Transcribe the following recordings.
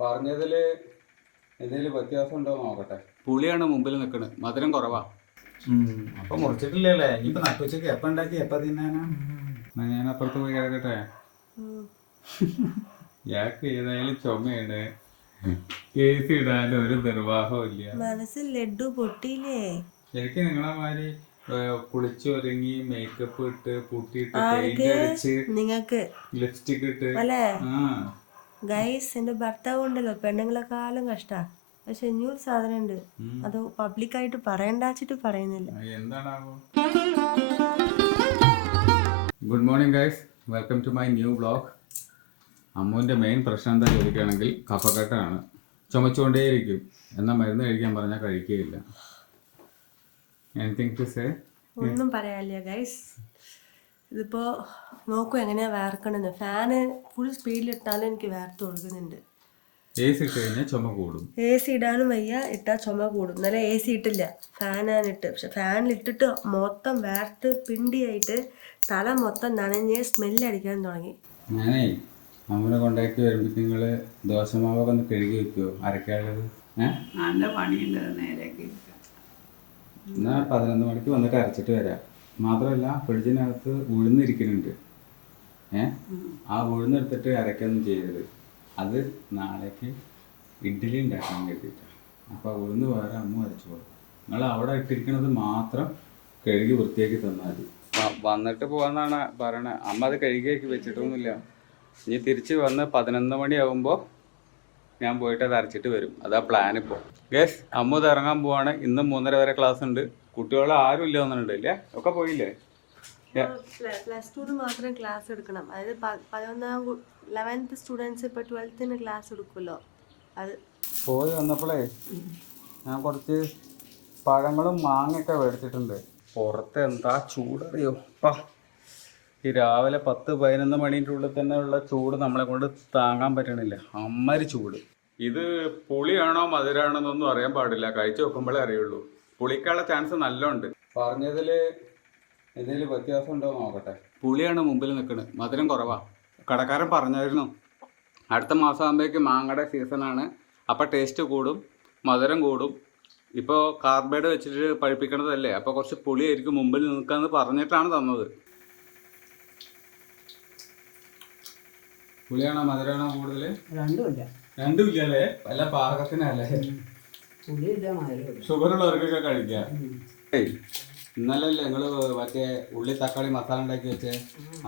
പറഞ്ഞതില് എന്തെങ്കിലും വ്യത്യാസം ഉണ്ടോ നോക്കട്ടെ. പുളിയാണ് മുമ്പിൽ നിൽക്കുന്നത്, മധുരം കുറവാ. അപ്പൊ മുറിച്ചിട്ടില്ലല്ലേ? ഇനിയിപ്പോ നട്ടുച്ചക്ക് എപ്പ ഉണ്ടാക്കി എപ്പ തിന്നാനാ? ഞാൻ അപ്പുറത്ത് പോയി കിടക്കട്ടെ. ഇയാൾക്ക് ഏതായാലും ചുമയാണ്, കേസ് ഇടാനും ഒരു നിർവാഹവും ഇല്ല. മനസ്സിൽ ലഡ്ഡു പൊട്ടിയില്ലേ? ശരിക്കും നിങ്ങളെ മാതിരി കുളിച്ചൊരുങ്ങി മേക്കപ്പ് ഇട്ട് പുട്ടിയിട്ട് പെയിന്റ് അടിച്ച് നിങ്ങൾക്ക് ലിപ്സ്റ്റിക് ഇട്ട് അല്ലേ ഗൈസ്, എന്റെ ഭർത്താവ് ഉണ്ടല്ലോ പെണ്ണുങ്ങളെക്കാളും കഷ്ടാ. പക്ഷെ ഇനിയൊരു സാധനം ഉണ്ട്, അത് പബ്ലിക്കായിട്ട് പറയണ്ടാച്ചിട്ട് പറയുന്നില്ല. എന്താണാവോ? Good morning guys, welcome to my new vlog. അമ്മുവിൻ്റെ മെയിൻ പ്രശ്നം എന്താ ചോദിക്കുകയാണെങ്കിൽ കഫക്കെട്ടാണ്. ചുമച്ചുകൊണ്ടേയിരിക്കും, എന്നാൽ മരുന്ന് കഴിക്കാൻ പറഞ്ഞാൽ കഴിക്കുകയില്ല. Anything to say? ഒന്നും പറയാനില്ല ഗൈസ്. ഇതിപ്പോ നോക്കൂ എങ്ങനെയാ വേർക്കണെന്ന്. ഫാന് ഫുൾ സ്പീഡിലിട്ടാലും എനിക്ക് വേർത്ത് ഒഴുകുന്നുണ്ട്. എ സി ഇട്ട് കഴിഞ്ഞാൽ ചുമ കൂടും. എ സി ഇടാനും വയ്യ, ഇട്ടാൽ ചുമ കൂടും. ഇന്നലെ എ സി ഇട്ടില്ല, ഫാനാണ് ഇട്ട്. പക്ഷെ ഫാനിലിട്ടിട്ട് മൊത്തം വേർത്ത് പിണ്ടിയായിട്ട് തല മൊത്തം നനഞ്ഞ് സ്മെല്ലടിക്കാൻ തുടങ്ങി. ഞാനേ അമ്മനെ കൊണ്ടാക്കി വരുമ്പോൾ നിങ്ങൾ ദോശമാവൊക്കെ ഒന്ന് കഴുകി വെക്കുമോ അരക്കാനുള്ളത്? നല്ല പണിയുണ്ട് നേരേക്ക്. എന്നാൽ 11 മണിക്ക് വന്നിട്ട് അരച്ചിട്ട് വരാം. മാത്രമല്ല ഫ്രിഡ്ജിനകത്ത് ഉഴുന്നിരിക്കുന്നുണ്ട്. ആ ഉഴുന്നെടുത്തിട്ട് അരക്കൊന്നും ചെയ്യരുത്. അത് നാളേക്ക് ഇഡ്ഡലി ഉണ്ടാക്കാൻ വേണ്ടിയിട്ടാണ്. അപ്പോൾ ഉഴുന്ന് വേറെ അമ്മ അരച്ചോളൂ. നിങ്ങൾ അവിടെ ഇട്ടിരിക്കുന്നത് മാത്രം കഴുകി വൃത്തിയാക്കി തന്നാൽ മതി. വന്നിട്ട് പോകാന്നാണ് പറയണത്. അമ്മ അത് കഴുകിയാക്കി വെച്ചിട്ടൊന്നുമില്ല. ഇനി തിരിച്ച് വന്ന് 11 മണിയാകുമ്പോൾ ഞാൻ പോയിട്ട് അത് അരച്ചിട്ട് വരും. അതാ പ്ലാൻ. ഇപ്പോൾ ഗസ് അമ്മ ഇത് ഇറങ്ങാൻ പോവാണ്. ഇന്ന് 3:30 വരെ ക്ലാസ് ഉണ്ട്. കുട്ടികൾ ആരും ഇല്ല വന്നിട്ടുണ്ട്. ഇല്ലേ, ഒക്കെ പോയില്ലേ? പ്ലസ് ടു മാത്രം ക്ലാസ് എടുക്കണം. അതായത് 11th സ്റ്റുഡൻസ് ഇപ്പോൾ 12th ക്ലാസ് എടുക്കുമല്ലോ. അത് പോയി വന്നപ്പോഴേ ഞാൻ കുറച്ച് പഴങ്ങളും മാങ്ങയൊക്കെ മേടിച്ചിട്ടുണ്ട്. പുറത്ത് എന്താ ചൂടറിയോ? ഈ രാവിലെ 10-11 മണീൻ്റെ ഉള്ളിൽ തന്നെ ഉള്ള ചൂട് നമ്മളെ കൊണ്ട് താങ്ങാൻ പറ്റണില്ല. അമ്മരി ചൂട്. ഇത് പുളിയാണോ മധുരമാണോ എന്നൊന്നും അറിയാൻ പാടില്ല, കഴിച്ചു നോക്കുമ്പോഴേ അറിയുള്ളൂ. പുളിക്കുള്ള ചാൻസ് നല്ല ഉണ്ട്. പറഞ്ഞതിൽ എന്തെങ്കിലും വ്യത്യാസം ഉണ്ടോ നോക്കട്ടെ. പുളിയാണ് മുമ്പിൽ നിൽക്കുന്നത്, മധുരം കുറവാ. കടക്കാരൻ പറഞ്ഞായിരുന്നു അടുത്ത മാസം ആകുമ്പോഴേക്ക് മാങ്ങയുടെ സീസണാണ്, അപ്പോൾ ടേസ്റ്റ് കൂടും, മധുരം കൂടും. ഇപ്പോൾ കാർബൈഡ് വെച്ചിട്ട് പഴുപ്പിക്കണതല്ലേ, അപ്പോൾ കുറച്ച് പുളിയായിരിക്കും മുമ്പിൽ നിൽക്കാമെന്ന് പറഞ്ഞിട്ടാണ് തന്നത്. പുളിയാണോ മധുരമാണോ കൂടുതൽ? രണ്ടും ഇല്ലല്ലേ? വല്ല പാകത്തിനല്ലേ? ഷുഗറുള്ളവർക്കൊക്കെ കഴിക്കാം. ഇന്നലെ അല്ലേ നിങ്ങൾ മറ്റേ ഉള്ളി തക്കാളി മസാല ഉണ്ടാക്കി വെച്ചേ?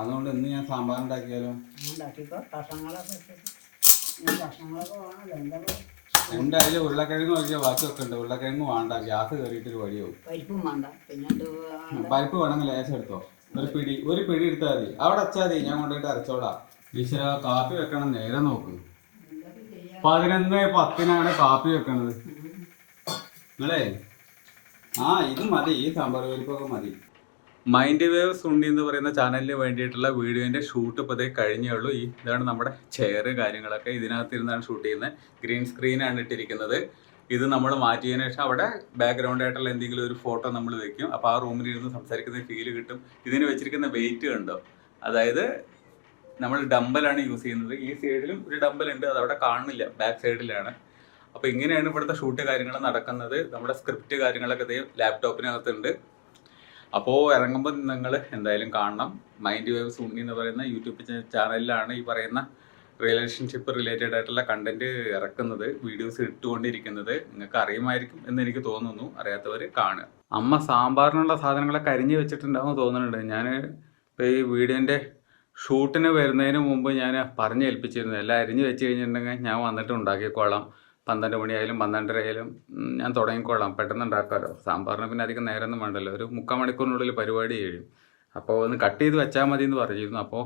അതുകൊണ്ട് ഇന്ന് ഞാൻ സാമ്പാർ ഉണ്ടാക്കിയാലോ? എൻ്റെ അതിൽ ഉരുളക്കിഴങ്ങ് നോക്കിയാൽ ബാക്കിയൊക്കെ ഉണ്ട്. ഉരുളക്കിഴങ്ങ് വേണ്ട, ഗ്യാസ് കയറിയിട്ടൊരു വഴിയാവും. പരിപ്പ് വേണമെങ്കിൽ ലേശം എടുത്തോ. ഒരു പിടി എടുത്താൽ മതി. അവിടെ വെച്ചാൽ മതി, ഞാൻ കൊണ്ടുപോയിട്ട് അരച്ചോളാം. ഈശ്വര, കാപ്പി വെക്കണം. നേരെ നോക്ക്, 11:10 കാപ്പി വെക്കണത്. നിങ്ങളേ ഇത് മതി, ഈ സാമ്പാർ പരിപ്പൊക്കെ മതി. മൈൻഡ് വേവ്സ് ഉണ്ണി എന്ന് പറയുന്ന ചാനലിന് വേണ്ടിയിട്ടുള്ള വീഡിയോൻ്റെ ഷൂട്ട് ഇപ്പോൾ കഴിഞ്ഞേ ഉള്ളൂ. ഇതാണ് നമ്മുടെ ചെയറ് കാര്യങ്ങളൊക്കെ. ഇതിനകത്തിരുന്നാണ് ഷൂട്ട് ചെയ്യുന്നത്. ഗ്രീൻ സ്ക്രീനാണ് ഇട്ടിരിക്കുന്നത്. ഇത് നമ്മൾ മാറ്റിയതിനു ശേഷം അവിടെ ബാക്ക്ഗ്രൗണ്ട് ആയിട്ടുള്ള എന്തെങ്കിലും ഒരു ഫോട്ടോ നമ്മൾ വെക്കും. അപ്പോൾ ആ റൂമിലിരുന്ന് സംസാരിക്കുന്ന ഫീല് കിട്ടും. ഇതിന് വെച്ചിരിക്കുന്ന വെയിറ്റ് കണ്ടോ? അതായത് നമ്മൾ ഡമ്പലാണ് യൂസ് ചെയ്യുന്നത്. ഈ സൈഡിലും ഒരു ഡമ്പലുണ്ട്, അതവിടെ കാണുന്നില്ല, ബാക്ക് സൈഡിലാണ്. അപ്പോൾ ഇങ്ങനെയാണ് ഇവിടുത്തെ ഷൂട്ട് കാര്യങ്ങൾ നടക്കുന്നത്. നമ്മുടെ സ്ക്രിപ്റ്റ് കാര്യങ്ങളൊക്കെ ലാപ്ടോപ്പിനകത്തുണ്ട്. അപ്പോൾ ഇറങ്ങുമ്പോൾ നിങ്ങൾ എന്തായാലും കാണണം. മൈൻഡ് വേവ്സ് ഉണ്ണി എന്ന് പറയുന്ന യൂട്യൂബ് ചാനലിലാണ് ഈ പറയുന്ന റിലേഷൻഷിപ്പ് റിലേറ്റഡ് ആയിട്ടുള്ള കണ്ടന്റ് ഇറക്കുന്നത്, വീഡിയോസ് ഇട്ടുകൊണ്ടിരിക്കുന്നത്. നിങ്ങൾക്ക് അറിയുമായിരിക്കും എന്ന് എനിക്ക് തോന്നുന്നു, അറിയാത്തവർ കാണുക. അമ്മ സാമ്പാറിനുള്ള സാധനങ്ങളൊക്കെ അരിഞ്ഞ് വെച്ചിട്ടുണ്ടാവും തോന്നുന്നുണ്ട്. ഞാൻ ഇപ്പോൾ ഈ വീഡിയോൻ്റെ ഷൂട്ടിന് വരുന്നതിന് മുമ്പ് ഞാൻ പറഞ്ഞേൽപ്പിച്ചിരുന്നു, എല്ലാം അരിഞ്ഞ് വെച്ച് കഴിഞ്ഞിട്ടുണ്ടെങ്കിൽ ഞാൻ വന്നിട്ട് ഉണ്ടാക്കിക്കോളാം. 12 മണിയായാലും 12:30 ആയാലും ഞാൻ തുടങ്ങിക്കോളാം, പെട്ടെന്ന് ഉണ്ടാക്കാമല്ലോ. സാമ്പാറിന് പിന്നെ അധികം നേരമൊന്നും വേണ്ടല്ലോ, ഒരു 3/4 മണിക്കൂറിനുള്ളിൽ പരിപാടി കഴിയും. അപ്പോൾ ഒന്ന് കട്ട് ചെയ്ത് വെച്ചാൽ മതി എന്ന് പറഞ്ഞിരുന്നു. അപ്പോൾ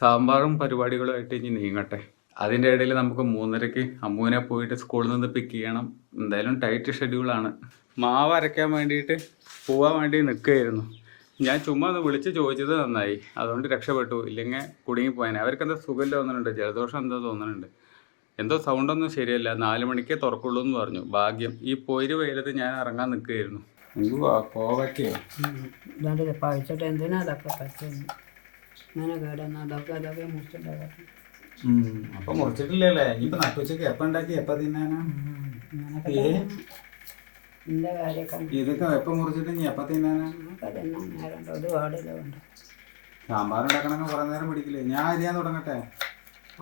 സാമ്പാറും പരിപാടികളുമായിട്ട് ഇനി നീങ്ങട്ടെ. അതിൻ്റെ ഇടയിൽ നമുക്ക് 3:30 അമ്മുവിനെ പോയിട്ട് സ്കൂളിൽ നിന്ന് പിക്ക് ചെയ്യണം. എന്തായാലും ടൈറ്റ് ഷെഡ്യൂളാണ്. മാവ് അരയ്ക്കാൻ വേണ്ടിയിട്ട് പോകാൻ വേണ്ടി നിൽക്കുകയായിരുന്നു. ഞാൻ ചുമ്മാ ഒന്ന് വിളിച്ച് ചോദിച്ചത് നന്നായി, അതുകൊണ്ട് രക്ഷപ്പെട്ടു. ഇല്ലെങ്കിൽ കുടുങ്ങിപ്പോയാനെ. അവർക്കെന്താ സുഖമില്ല തോന്നുന്നുണ്ട്, ജലദോഷം എന്തോ തോന്നുന്നുണ്ട്. എന്തോ സൗണ്ടൊന്നും ശരിയല്ല. 4 മണിക്കേ തുറക്കുള്ളൂ എന്ന് പറഞ്ഞു. ഭാഗ്യം. ഈ പൊരി വെയിലത്ത് ഞാൻ ഇറങ്ങാൻ നിൽക്കുകയായിരുന്നു. എന്തുവാ കോവയ്ക്കോ? പഴിച്ചിട്ട് എന്തിനാ അതൊക്കെ പറ്റുന്നു? ഇങ്ങനെ കേടുന്ന അതൊക്കെ മുറിച്ചുണ്ടാകാം. അപ്പൊ മുറിച്ചിട്ടില്ലല്ലേ? ഇനിയിപ്പോ നട്ടുച്ചക്ക് എപ്പ ഉണ്ടാക്കി എപ്പ തിന്നാനാ? എന്റെ കാര്യമൊക്കെ ഇതൊക്കെ എപ്പ മുറിച്ചിട്ട് ഇനി എപ്പ തിന്നാനാ? നമുക്ക് തിന്നാൻ നേരം ഒരുപാടില്ലുണ്ട്. സാമ്പാർ ഉണ്ടാക്കണമെങ്കിൽ കുറെ നേരം പിടിക്കില്ലേ? ഞാൻ അരിയാൻ തുടങ്ങട്ടെ?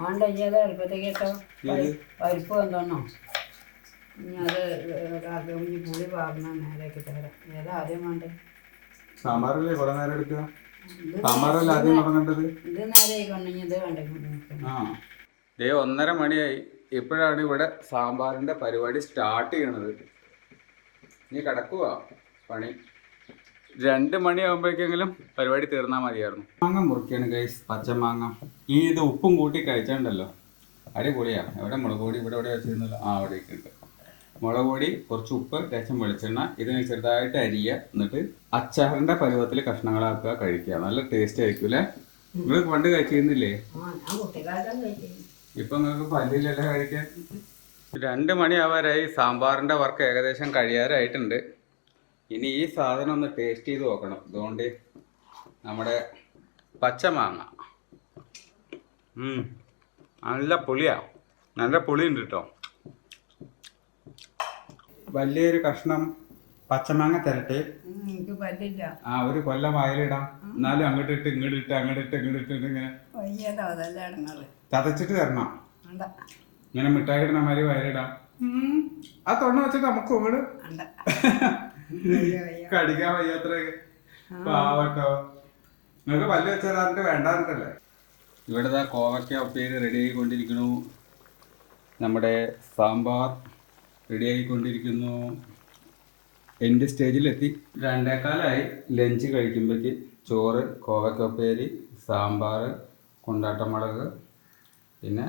ആണ്ട് ചെയ്ത് എളുപ്പത്തേക്ക് കേട്ടോ പരിപ്പ് വന്നോണോ? ഇനി അത് ഇനി പുളി പാർന്ന നേരേക്ക് തരാം. ഏതാ ആദ്യം വേണ്ടേ? സാമ്പാറല്ലേ കുറെ നേരം എടുക്കുക? സാമ്പാറല്ലേ ആദ്യം തുടങ്ങേണ്ടത്? ഇത് നേരേക്കൊണ്ടെങ്കിൽ ഇത് വേണ്ടേ? ആ 1:30 മണിയായി. ഇപ്പോഴാണ് ഇവിടെ സാമ്പാറിന്റെ പരിപാടി സ്റ്റാർട്ട് ചെയ്യണത്. ഇനി കിടക്കുക പണി. 2 മണിയാകുമ്പോഴേക്കെങ്കിലും പരിപാടി തീർന്നാൽ മതിയായിരുന്നു. മാങ്ങ മുറിക്കാണ് ഗൈസ്, പച്ചമാങ്ങ. ഇത് ഉപ്പും കൂട്ടി കഴിച്ചിട്ടുണ്ടല്ലോ, അടിപൊളിയാണ്. എവിടെ മുളക് പൊടി? ഇവിടെ വെച്ചിരുന്നല്ലോ. അവിടേക്ക് ഉണ്ട് മുളക് പൊടി, കുറച്ച് ഉപ്പ്, ലേശം വെളിച്ചെണ്ണ. ഇതിന് ചെറുതായിട്ട് അരിയുക, എന്നിട്ട് അച്ചാറിന്റെ പരുവത്തിൽ കഷ്ണങ്ങളാക്കുക, കഴിക്കുക. നല്ല ടേസ്റ്റ് ആയിരിക്കും അല്ലേ? നിങ്ങൾ പണ്ട് കഴിച്ചിരുന്നില്ലേ? ഇപ്പൊ നിങ്ങൾക്ക് പല്ലില്ലല്ലോ കഴിക്കാൻ. 2 മണിയാവാറായി. സാമ്പാറിന്റെ വർക്ക് ഏകദേശം കഴിയാറായിട്ടുണ്ട്. ഇനി ഈ സാധനം ഒന്ന് ടേസ്റ്റ് ചെയ്ത് നോക്കണം. അതുകൊണ്ട് നമ്മുടെ പച്ചമാങ്ങ നല്ല പുളിയാ, നല്ല പുളിയുണ്ട് കേട്ടോ. വലിയൊരു കഷ്ണം പച്ചമാങ്ങ തരട്ടെ. എനിക്ക് പറ്റില്ല. ഒരു കൊല്ലം വായിലിടാം. എന്നാലും അങ്ങോട്ടിട്ട് ഇങ്ങോട്ടിട്ട് അങ്ങോട്ടിട്ട് ഇങ്ങോട്ടിട്ട് ഇങ്ങനെ ചതച്ചിട്ട് തരണം. ഇങ്ങനെ മിഠായി ഇടുന്ന മാതിരി വയലിടാം. ആ തൊണ്ണ വെച്ചിട്ട് നമുക്ക് വീട് കടിക്കാൻ വയ്യാത്ര പാവട്ടോ. നിങ്ങൾക്ക് പല്ല് വെച്ചാൽ വേണ്ടാന്നല്ലേ? ഇവിടെ കോവയ്ക്ക ഉപ്പേരി റെഡി ആയിക്കൊണ്ടിരിക്കുന്നു. നമ്മുടെ സാമ്പാർ റെഡി ആയിക്കൊണ്ടിരിക്കുന്നു. എൻ്റെ സ്റ്റേജിലെത്തി. 2:15 ലഞ്ച് കഴിക്കുമ്പോഴേക്ക് ചോറ്, കോവയ്ക്ക ഉപ്പേരി, സാമ്പാർ, കൊണ്ടാട്ടമുളക്, പിന്നെ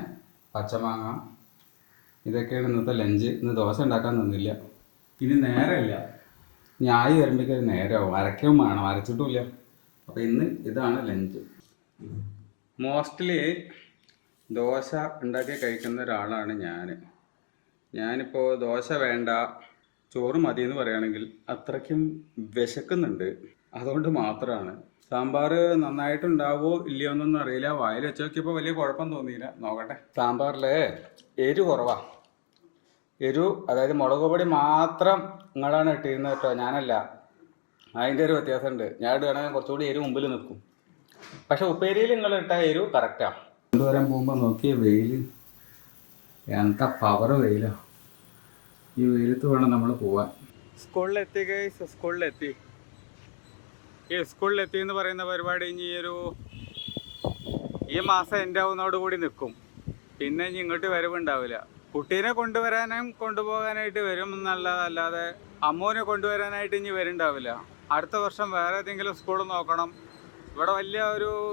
പച്ചമാങ്ങ. ഇതൊക്കെയാണ് ഇന്നത്തെ ലഞ്ച്. ഇന്ന് ദോശ ഉണ്ടാക്കാൻ നിന്നില്ല. ഇനി നേരമില്ല. ഞായി വരുമ്പോഴേക്കും ഒരു നേരമാവും. അരയ്ക്കും വേണം, അരച്ചിട്ടുമില്ല. അപ്പോൾ ഇന്ന് ഇതാണ് ലഞ്ച്. മോസ്റ്റ്ലി ദോശ ഉണ്ടാക്കി കഴിക്കുന്ന ഒരാളാണ് ഞാനിപ്പോൾ ദോശ വേണ്ട, ചോറ് മതി എന്ന് പറയുകയാണെങ്കിൽ അത്രയ്ക്കും വിശക്കുന്നുണ്ട്. അതുകൊണ്ട് മാത്രമാണ്. സാമ്പാർ നന്നായിട്ടുണ്ടാവോ ഇല്ലയോ എന്നൊന്നും അറിയില്ല. വായിൽ വെച്ച് നോക്കിയപ്പോൾ വലിയ കുഴപ്പം തോന്നിയില്ല. നോക്കട്ടെ. സാമ്പാറിൽ എരിവ് കുറവാ. അതായത് മുളക് പൊടി മാത്രം നിങ്ങളാണ് ഇട്ടിരുന്നത് കേട്ടോ, ഞാനല്ല. അതിൻ്റെ ഒരു വ്യത്യാസമുണ്ട്. ഞാൻ ഇടുകയാണെങ്കിൽ കുറച്ചുകൂടി എരിവ് മുമ്പിൽ നിൽക്കും. പക്ഷെ ഉപ്പേരിയിൽ നിങ്ങൾ ഇട്ട എരിവ് കറക്റ്റാണ്. കൊണ്ടുവരാൻ പോകുമ്പോൾ നോക്കിയ വെയിൽ, എന്താ പവർ വെയിലാണ്. ഈ വെയിലത്ത് വേണം നമ്മൾ പോവാൻ. സ്കൂളിലെത്തി ഗൈസ്, സ്കൂളിലെത്തി. ഈ സ്കൂളിലെത്തി എന്ന് പറയുന്ന പരിപാടി ഇനി ഈ മാസം എൻ്റെ ആവുന്നതോടുകൂടി നിൽക്കും. പിന്നെ ഇനി ഇങ്ങോട്ട് വരവുണ്ടാവില്ല. കുട്ടീനെ കൊണ്ടുവരാനും കൊണ്ടുപോകാനായിട്ട് വരും എന്നല്ലാതെ അമ്മൂനെ കൊണ്ടുവരാനായിട്ട് ഇനി വരുന്നുണ്ടാവില്ല. അടുത്ത വർഷം വേറെ ഏതെങ്കിലും സ്കൂൾ നോക്കണം. ഇവിടെ വലിയ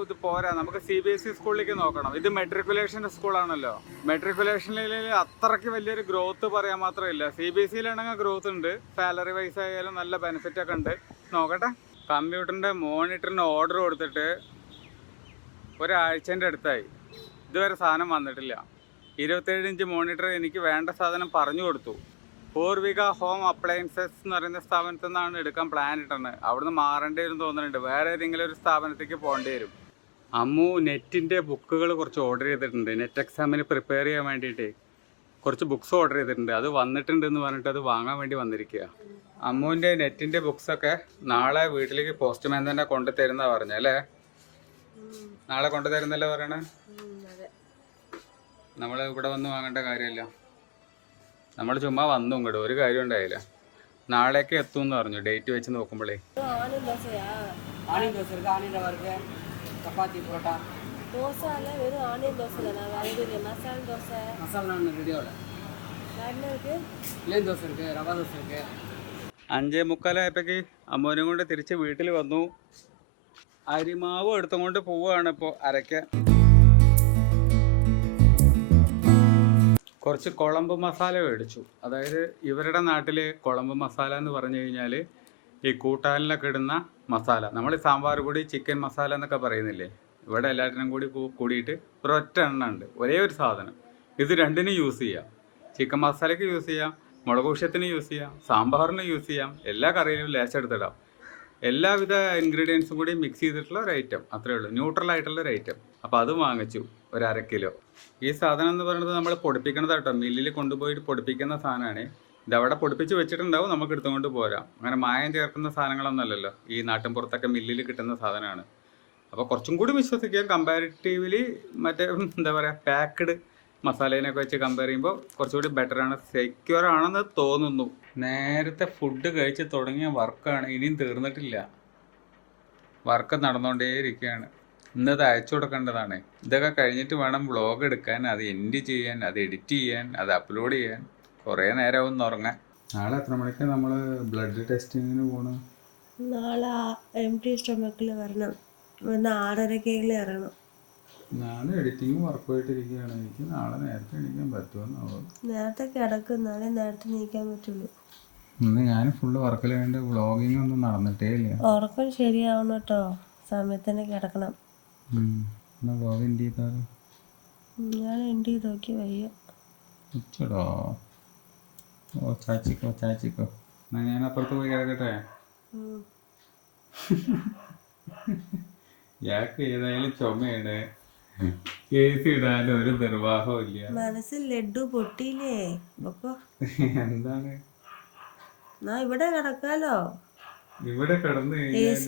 ഇത് പോരാ. നമുക്ക് CBSE സ്കൂളിലേക്ക് നോക്കണം. ഇത് മെട്രിക്കുലേഷൻ സ്കൂളാണല്ലോ. മെട്രിക്കുലേഷനിൽ അത്രയ്ക്ക് വലിയൊരു ഗ്രോത്ത് പറയാൻ മാത്രമില്ല. CBSEയിലാണെങ്കിൽ ഗ്രോത്ത് ഉണ്ട്. സാലറി വൈസ് ആയാലും നല്ല ബെനിഫിറ്റ് ഒക്കെ ഉണ്ട്. നോക്കട്ടെ. കമ്പ്യൂട്ടറിൻ്റെ മോണിറ്ററിന് ഓർഡർ കൊടുത്തിട്ട് ഒരാഴ്ചൻ്റെ അടുത്തായി. ഇതുവരെ സാധനം വന്നിട്ടില്ല. 27 ഇഞ്ച് മോണിറ്റർ എനിക്ക് വേണ്ട സാധനം പറഞ്ഞു കൊടുത്തു. പൂർവിക ഹോം അപ്ലയൻസസ് എന്ന് പറയുന്ന സ്ഥാപനത്തിൽ നിന്നാണ് എടുക്കാൻ പ്ലാൻ ഇട്ടത്. അവിടുന്ന് മാറേണ്ടി വരും തോന്നുന്നുണ്ട്. വേറെ ഏതെങ്കിലും ഒരു സ്ഥാപനത്തേക്ക് പോകേണ്ടി വരും. അമ്മു നെറ്റിൻ്റെ ബുക്കുകൾ കുറച്ച് ഓർഡർ ചെയ്തിട്ടുണ്ട്. നെറ്റ് എക്സാമിന് പ്രിപ്പയർ ചെയ്യാൻ വേണ്ടിയിട്ട് കുറച്ച് ബുക്സ് ഓർഡർ ചെയ്തിട്ടുണ്ട്. അത് വന്നിട്ടുണ്ട് എന്ന് പറഞ്ഞിട്ട് അത് വാങ്ങാൻ വേണ്ടി വന്നിരിക്കുക. അമ്മുവിൻ്റെ നെറ്റിൻ്റെ ബുക്സൊക്കെ നാളെ വീട്ടിലേക്ക് പോസ്റ്റ്മാൻ തന്നെ കൊണ്ടുതരുന്ന പറഞ്ഞല്ലേ? നാളെ കൊണ്ടുതരുന്നല്ലേ പറയണേ? നമ്മൾ ഇവിടെ വന്ന് വാങ്ങേണ്ട കാര്യമില്ല. നമ്മൾ ചുമ്മാ വന്നു ഇങ്ങോട്ട്, ഒരു കാര്യം ഉണ്ടായില്ല. നാളേക്ക് എത്തും എന്ന് പറഞ്ഞു ഡേറ്റ് വെച്ച് നോക്കുമ്പോഴേ. അഞ്ചേ മുക്കാലായപ്പോഴേക്ക് അമ്മോനും കൊണ്ട് തിരിച്ച് വീട്ടിൽ വന്നു. അരിമാവ് എടുത്തുകൊണ്ട് പോവുകയാണ് ഇപ്പോൾ അരയ്ക്കാൻ. കുറച്ച് കുഴമ്പ് മസാല മേടിച്ചു. അതായത് ഇവരുടെ നാട്ടിൽ കുഴമ്പ് മസാല എന്ന് പറഞ്ഞു കഴിഞ്ഞാൽ ഈ കൂട്ടാനിലൊക്കെ ഇടുന്ന മസാല. നമ്മൾ സാമ്പാർ പൊടി, ചിക്കൻ മസാല എന്നൊക്കെ പറയുന്നില്ലേ? ഇവിടെ എല്ലാറ്റിനും കൂടിയിട്ട് ഒരൊറ്റ എണ്ണ ഉണ്ട്, ഒരേ ഒരു സാധനം. ഇത് രണ്ടിനും യൂസ് ചെയ്യാം. ചിക്കൻ മസാലയ്ക്ക് യൂസ് ചെയ്യാം, മുളക് ഉഷ്യത്തിന് യൂസ് ചെയ്യാം, സാമ്പാറിന് യൂസ് ചെയ്യാം, എല്ലാ കറിയിലും ലേശം എടുത്തിടാം. എല്ലാവിധ ഇൻഗ്രീഡിയൻസും കൂടി മിക്സ് ചെയ്തിട്ടുള്ള ഒരു ഐറ്റം, അത്രേ ഉള്ളൂ. ന്യൂട്രൽ ആയിട്ടുള്ള ഒരു ഐറ്റം. അപ്പോൾ അത് വാങ്ങിച്ചു ഒരു 1/2 കിലോ. ഈ സാധനം എന്ന് പറയുന്നത് നമ്മൾ പൊടിപ്പിക്കണത് കേട്ടോ, മില്ലിൽ കൊണ്ടുപോയിട്ട് പൊടിപ്പിക്കുന്ന സാധനമാണ്. ഇതവിടെ പൊടിപ്പിച്ച് വെച്ചിട്ടുണ്ടാവും, നമുക്ക് എടുത്തുകൊണ്ട് പോരാം. അങ്ങനെ മായം ചേർക്കുന്ന സാധനങ്ങളൊന്നും അല്ലല്ലോ, ഈ നാട്ടിൻ പുറത്തൊക്കെ മില്ലിൽ കിട്ടുന്ന സാധനമാണ്. അപ്പോൾ കുറച്ചും കൂടി വിശ്വസിക്കാം കമ്പാരിറ്റീവ്ലി മറ്റേ എന്താ പറയുക പാക്ക്ഡ് മസാലേനൊക്കെ വെച്ച് കമ്പയർ ചെയ്യുമ്പോൾ കുറച്ചുകൂടി ബെറ്ററാണ്, സെക്യൂർ ആണെന്ന് തോന്നുന്നു. നേരത്തെ ഫുഡ് കഴിച്ച് തുടങ്ങിയ വർക്കാണ്, ഇനിയും തീർന്നിട്ടില്ല. വർക്ക് നടന്നുകൊണ്ടേയിരിക്കുകയാണ്. ഇന്നത് അയച്ചു കൊടുക്കേണ്ടതാണ്. ഇതൊക്കെ കഴിഞ്ഞിട്ട് വേണം വ്ളോഗ് എടുക്കാൻ, അത് എൻഡ് ചെയ്യാൻ, അത് എഡിറ്റ് ചെയ്യാൻ, അത് അപ്ലോഡ് ചെയ്യാൻ. കുറേ നേരമാവും ഉറങ്ങാൻ. നാളെ എത്ര മണിക്ക് നമ്മൾ ബ്ലഡ് ടെസ്റ്റിങ്ങിന് പോകണം? നാളെ എംപ്റ്റി സ്റ്റൊമക്കിൽ വരണം, 6:30 ഇറങ്ങണം. ഞാൻ എഡിറ്റിങ് വർക്കുമായിട്ടിരിക്കുകയാണ്. എനിക്ക് നാളെ നേരത്തെ എണീക്കാൻ പറ്റുമെന്നാവും. നേരത്തെ കിടക്കും, നാളെ നേരത്തെ നീക്കാൻ പറ്റുള്ളൂ. ഇന്ന് ഞാൻ ഫുള്ള് വർക്കിൽ വേണ്ട വ്ളോഗിങ് ഒന്നും നടന്നിട്ടേ ഇല്ല. ഉറക്കം ശരിയാവണം കേട്ടോ, സമയത്തന്നെ കിടക്കണം. എന്നാ വ്ളോഗ് എൻഡ് ചെയ്താലോ? ഞാൻ എൻഡ് ചെയ്ത് നോക്കി വയ്യ. ഉച്ചടോ. ഓ ചാച്ചിക്കോ. എന്നാ ഞാൻ അപ്പുറത്ത് പോയി കിടക്കട്ടെ. യാക്ക് ഏതായാലും ചുമയാണ്, കേസ് ഇടാനും ഒരു നിർവാഹവും ഇല്ല. മനസ്സിൽ ലഡ്ഡു പൊട്ടിയില്ലേ? അപ്പൊ എന്താണ് ഇവിടെ കിടക്കാലോ. ഇവിടെ കിടന്ന് AC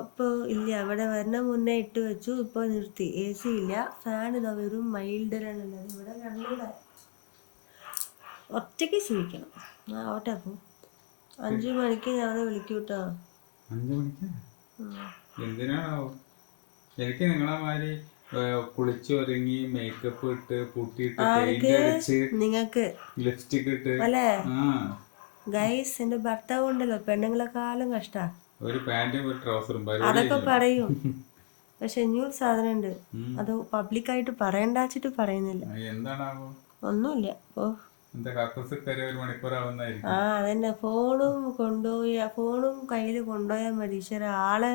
ഇപ്പൊ ഇല്ല, ഇവിടെ വരണ മുന്നേ ഇട്ട് വെച്ചു, ഇപ്പൊ നിർത്തി. AC ഇല്ല, ഫാൻ ഇതാ വെറും മൈൽഡിലാണുള്ളത്. ഇവിടെ കിടന്നൂടെ, ഒറ്റയ്ക്ക് ജീവിക്കണം. ആവട്ടെ. അപ്പൊ 5 മണിക്ക് ഞാൻ വിളിക്കൂട്ടോ. 5 മണിക്ക് എന്തിനാണോ? എനിക്ക് നിങ്ങളെ മാതിരി കുളിച്ചൊരുങ്ങി മേക്കപ്പ് ഇട്ട് പുട്ടിയിട്ട് പെയിന്റ് അടിച്ച് നിങ്ങക്ക് ലിപ്സ്റ്റിക് ഇട്ട് അല്ലേ ഗൈസ്, എന്റെ ഭർത്താവ് ഉണ്ടല്ലോ പെണ്ണുങ്ങളെക്കാളും കഷ്ടാ. ഒരു പാന്റും ഒരു ട്രൗസറും അതൊക്കെ പറയും, പക്ഷെ ഇനിയൊരു സാധനം ഉണ്ട്, അത് പബ്ലിക്കായിട്ട് പറയണ്ടാച്ചിട്ട് പറയുന്നില്ല. എന്താണാവോ? ഒന്നുമില്ല. ഓ അതന്നെ, ഫോണും കയ്യിൽ കൊണ്ടുപോയാൽ മതി. പക്ഷെ ആളെ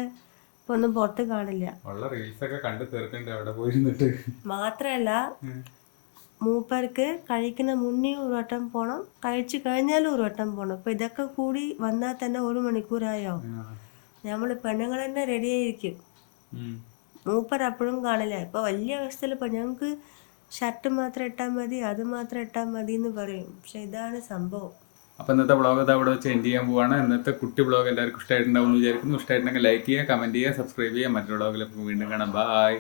ഇപ്പൊ ഒന്നും പുറത്ത് കാണില്ല. മാത്രല്ല മൂപ്പർക്ക് കഴിക്കുന്ന മുന്നേ ഒരു വട്ടം പോണം, കഴിച്ചു കഴിഞ്ഞാലും ഒരു വട്ടം പോണം. ഇപ്പൊ ഇതൊക്കെ കൂടി വന്നാൽ തന്നെ 1 മണിക്കൂറായോ. നമ്മള് പെണ്ണുങ്ങൾ തന്നെ റെഡി ആയിരിക്കും, മൂപ്പർ അപ്പോഴും കാണില്ല. ഇപ്പൊ വലിയ അവസ്ഥയിൽ ഇപ്പൊ ഞങ്ങക്ക് ഷർട്ട് മാത്രം ഇട്ടാൽ മതി, അത് മാത്രം ഇട്ടാൽ മതി എന്ന് പറയും. പക്ഷെ ഇതാണ് സംഭവം. അപ്പോൾ ഇന്നത്തെ വ്ളോഗ് അത് അവിടെ വെച്ച് എൻഡ് ചെയ്യാൻ പോവാണ്. ഇന്നത്തെ കുട്ടി വ്ളോഗ് എല്ലാവർക്കും ഇഷ്ടമായിട്ടുണ്ടാവും എന്ന് വിചാരിക്കുന്നു. ഇഷ്ടമായിട്ടുണ്ടെങ്കിൽ ലൈക്ക് ചെയ്യുക, കമൻറ്റ് ചെയ്യുക, സബ്സ്ക്രൈബ് ചെയ്യുക. മറ്റൊരു വ്ളോഗിൽ വീണ്ടും കാണാം. ബൈ.